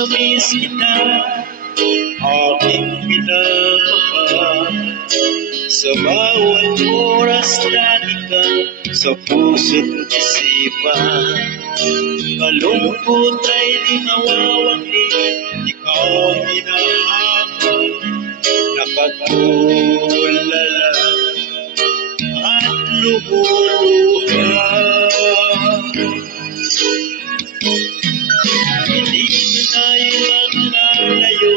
na miss kita, aking minamahal. Sa bawat oras lagi ka sa puso't isipan. Malungkot ay di mawawali, ikaw ang hinahanap. Nakatulala at lumuluha. Hindi na tayo maglalayo,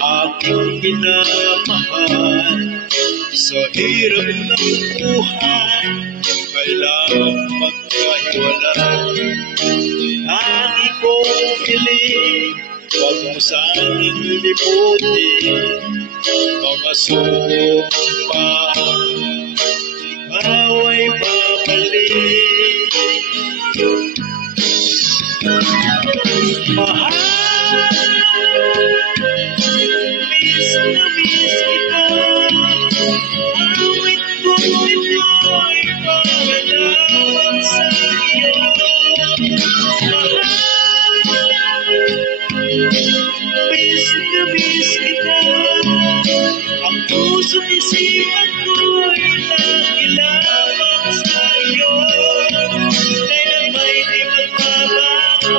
aking minamahal. Sa hirap ng buhay, kailangang magkahiwalay. Lagi kong piling, huwag mo sanang limutin mga sumpa, ikaw ay babalik. Mahal, miss na miss kita. Awit kong ito'y para lamang sa iyo. Mahal, miss na miss kita. Ang puso't isipan ko'y lagi lamang sa iyo. Kailan ba'y di magbabago?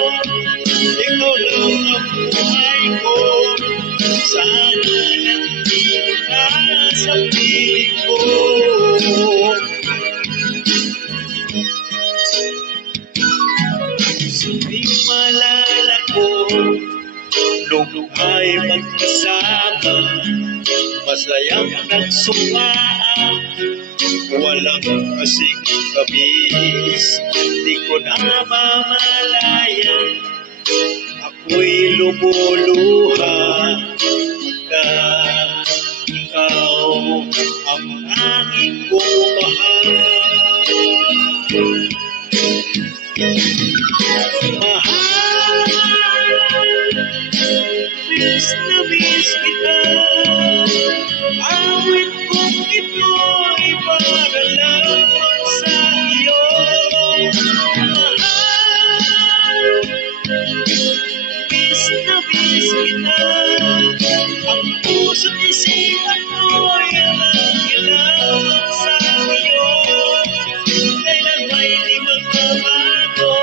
Ikaw lang ang buhay ko. Sana nandito ka sa piling ko. Sabing malala ko, nung ay magkasama, masayang nagsukaan, walang kasing kabis. Di ko na mamalayan, ako'y lumuluha. Ikaw ang aking mahal. Mahal, miss na miss kita. Awit kong ito'y para lamang sa iyo. Mahal, miss na miss kita. Ang puso't isipan ko'y lagi lamang sa iyo. Kailan ba'y di magbabago?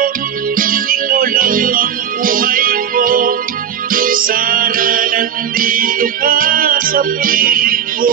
Ikaw lang ang buhay ko. Sana nandito ka sa piling ko.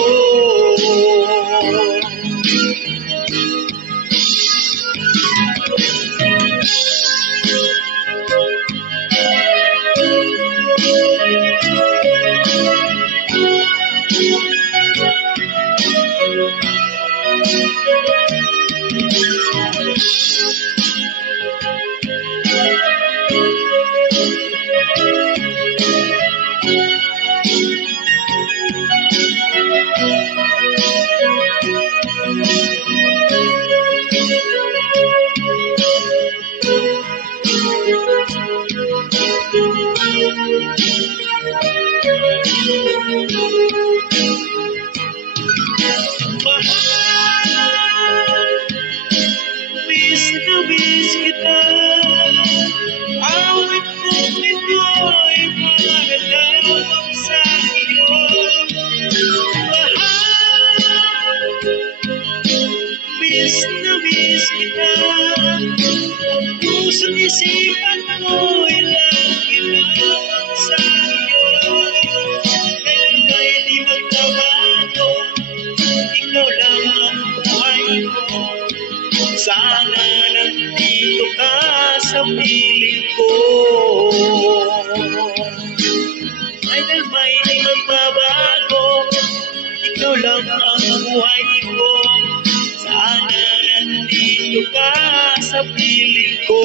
Mahal, miss na miss kita. Awit kong ito'y para lamang sa iyo. Mahal, miss na miss kita. Ang puso't isipan ko'y lagi lamang sa iyo. Kailan ba'y di magbabago? Ikaw lang ang buhay ko. Sana nandito ka sa piling ko. Kailan ba'y di magbabago? Ikaw lang ang buhay ko. Sana nandito ka sa piling ko.